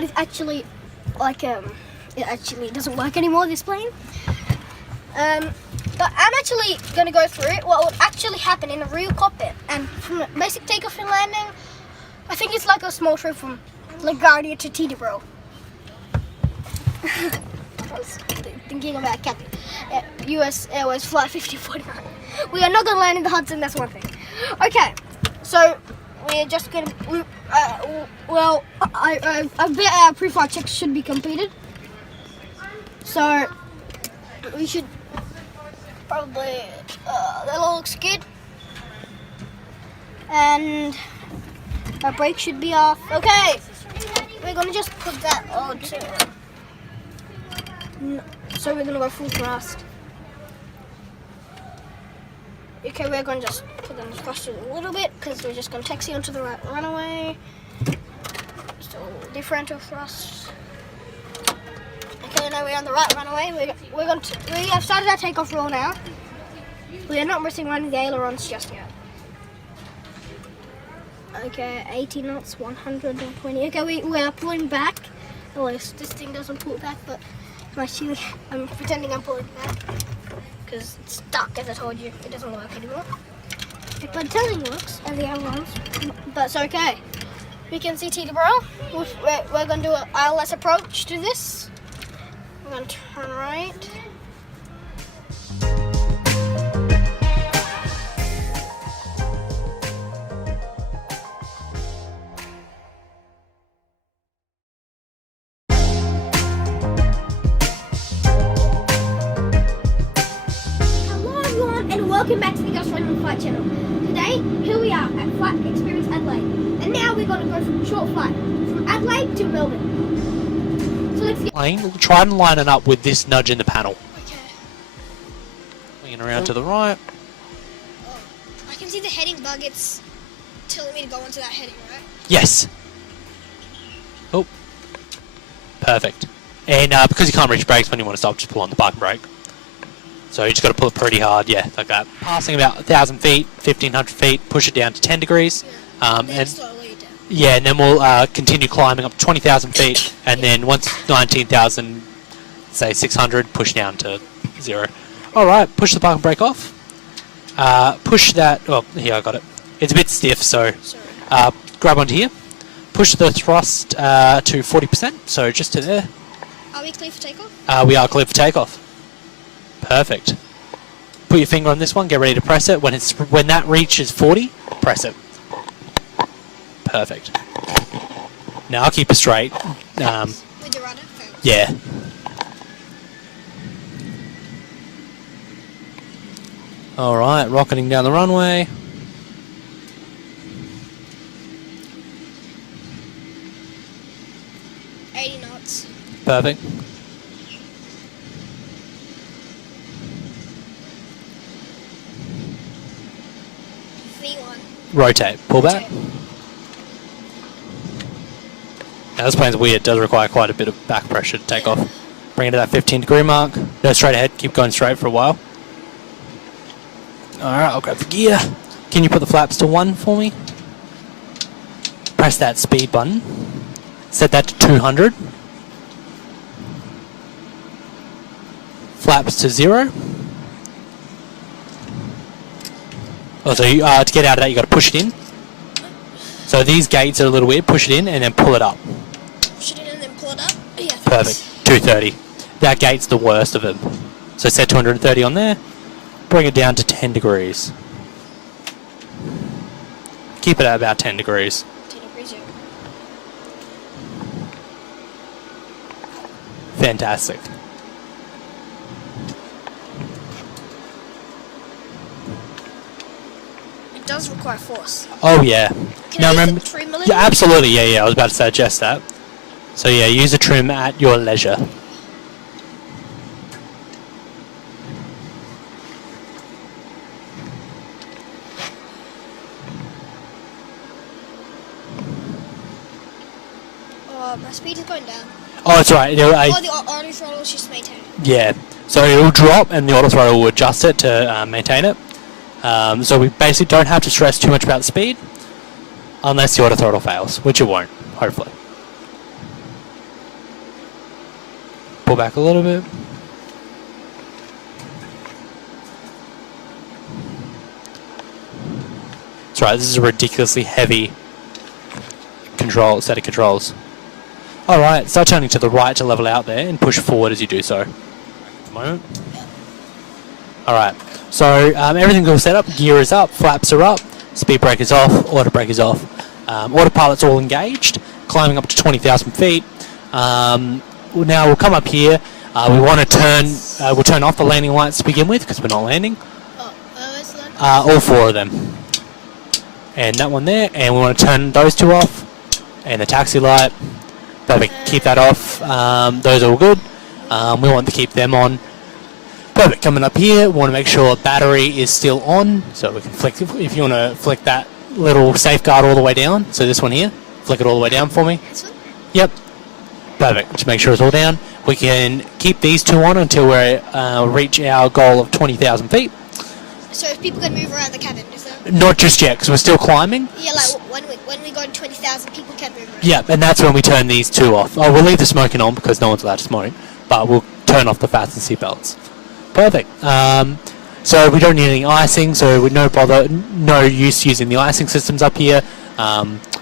but it's actually like it actually doesn't work anymore, this plane. But I'm actually going to go through it, what would actually happen in a real cockpit. And from basic takeoff and landing, I think it's like a small trip from LaGuardia to Teterboro. I was thinking about Captain US Airways Flight 5049. We are not going to land in the Hudson, that's one thing. Okay, so we're just going to, I bet our pre-flight checks should be completed. So we should probably, that all looks good. And our brake should be off. Okay, we're going to just put that on to, so we're going to go full thrust. Okay, we're going to just put them thrust a little bit because we're just going to taxi onto the right runway. Just a differential thrust. Okay, now we're on the right runway. We have started our takeoff roll now. We are not missing one of the ailerons just yet. Okay, 80 knots, 120. Okay, we are pulling back. At least this thing doesn't pull back, but actually I'm pretending I'm pulling back because it's stuck, as I told you. It doesn't work anymore. But it totally works, as the ailerons. But it's okay. We can see Teterboro. We're going to do an ILS approach to this. I'm going to turn right. Hello everyone and welcome back to the Random Flight channel. Today, here we are at Flight Experience Adelaide. And now we're going to go from short flight from Adelaide to Melbourne. We'll try and line it up with this nudge in the panel. Okay. Winging around to the right. Oh, I can see the heading bug. It's telling me to go into that heading, right? Yes. Oh. Perfect. And because you can't reach brakes when you want to stop, just pull on the parking brake. So you just got to pull it pretty hard, yeah, like that. Passing about 1,000 feet, 1,500 feet, push it down to 10 degrees. Yeah. And yeah, and then we'll continue climbing up 20,000 feet, and then once 19,000, say 600, push down to 0. All right, push the parking brake off. Push that. Oh, here I got it. It's a bit stiff, so grab onto here. Push the thrust to 40%, so just to there. Are we clear for takeoff? We are clear for takeoff. Perfect. Put your finger on this one. Get ready to press it. When that reaches 40, press it. Perfect. Now I'll keep it straight. With the rudder? Yeah. Alright, rocketing down the runway. knots. Perfect. V1. Rotate. Pull back. Now this plane's weird, it does require quite a bit of back pressure to take off. Bring it to that 15-degree mark. No, straight ahead, keep going straight for a while. Alright, I'll grab the gear. Can you put the flaps to 1 for me? Press that speed button. Set that to 200. Flaps to 0. Oh, so to get out of that, you got to push it in. So these gates are a little weird. Push it in and then pull it up. Push it in and then pull it up? Yeah. Perfect. 230. That gate's the worst of them. So set 230 on there. Bring it down to 10 degrees. Keep it at about 10 degrees. 10 degrees, yeah. Fantastic. It does require force. Oh yeah. Can Now I use remember, the trim a little? yeah, absolutely. Yeah. I was about to suggest that. So yeah, use a trim at your leisure. My speed is going down. Oh, that's right. The auto throttle is just maintained. Yeah. So it'll drop, and the auto throttle will adjust it to maintain it. So we basically don't have to stress too much about the speed, unless the auto throttle fails, which it won't, hopefully. pull back a little bit. That's right, this is a ridiculously heavy set of controls. Alright, start turning to the right to level out there and push forward as you do so. At the moment. Alright, so everything's all set up, gear is up, flaps are up, speed brake is off, auto brake is off. Autopilot's all engaged, climbing up to 20,000 feet. Now we'll come up here, we want to we'll turn off the landing lights to begin with because we're not landing. All 4 of them. And that one there, and we want to turn those 2 off, and the taxi light. Perfect, keep that off, those are all good. We want to keep them on. Perfect, coming up here, we want to make sure battery is still on, so we can flick, if you want to flick that little safeguard all the way down, so this one here, flick it all the way down for me. This one? Yep, perfect, just make sure it's all down. We can keep these 2 on until we reach our goal of 20,000 feet. So if people can move around the cabin, is that? Not just yet, because we're still climbing. Yeah, like when we go to 20,000, people can move around. Yeah, and that's when we turn these 2 off. Oh, we'll leave the smoking on because no one's allowed to smoke, but we'll turn off the fasten seatbelts. Perfect. So we don't need any icing, so we no use using the icing systems up here.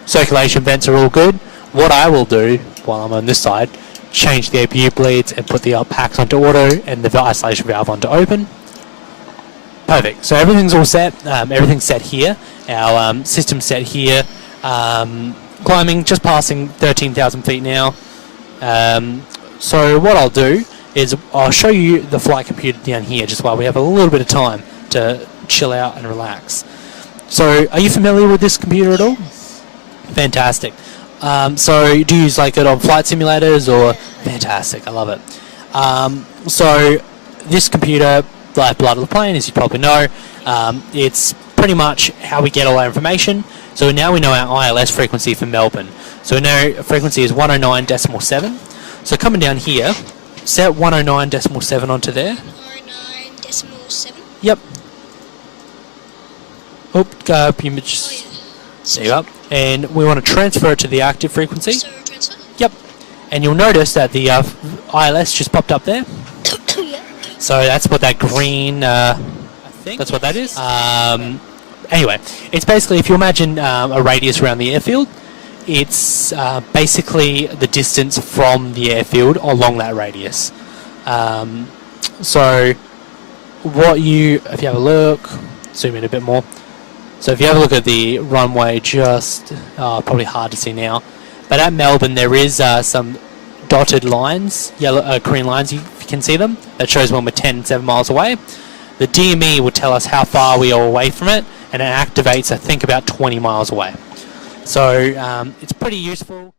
Circulation vents are all good. What I will do while I'm on this side, change the APU bleeds and put the packs onto auto and the isolation valve onto open. Perfect. So everything's all set. Everything's set here. Our system's set here. Climbing, just passing 13,000 feet now. So what I'll do is I'll show you the flight computer down here just while we have a little bit of time to chill out and relax. So are you familiar with this computer at all? Fantastic. So do you use like it on flight simulators or? Fantastic, I love it. So this computer, lifeblood of the plane, as you probably know, it's pretty much how we get all our information. So now we know our ILS frequency for Melbourne. So we know frequency is 109.7. So coming down here, set 109.7 onto there. 109.7? Yep. Oh, image. There you go. And we want to transfer it to the active frequency. So transfer? Yep. And you'll notice that the ILS just popped up there. Yeah. So that's what that green, I think that's what that is. Anyway, it's basically, if you imagine a radius around the airfield, it's basically the distance from the airfield along that radius. So if you have a look, zoom in a bit more. So if you have a look at the runway, just probably hard to see now, but at Melbourne there is some dotted lines, yellow, green lines, you can see them. That shows when we're 10 and 7 miles away. The DME will tell us how far we are away from it, and it activates, I think, about 20 miles away. So it's pretty useful.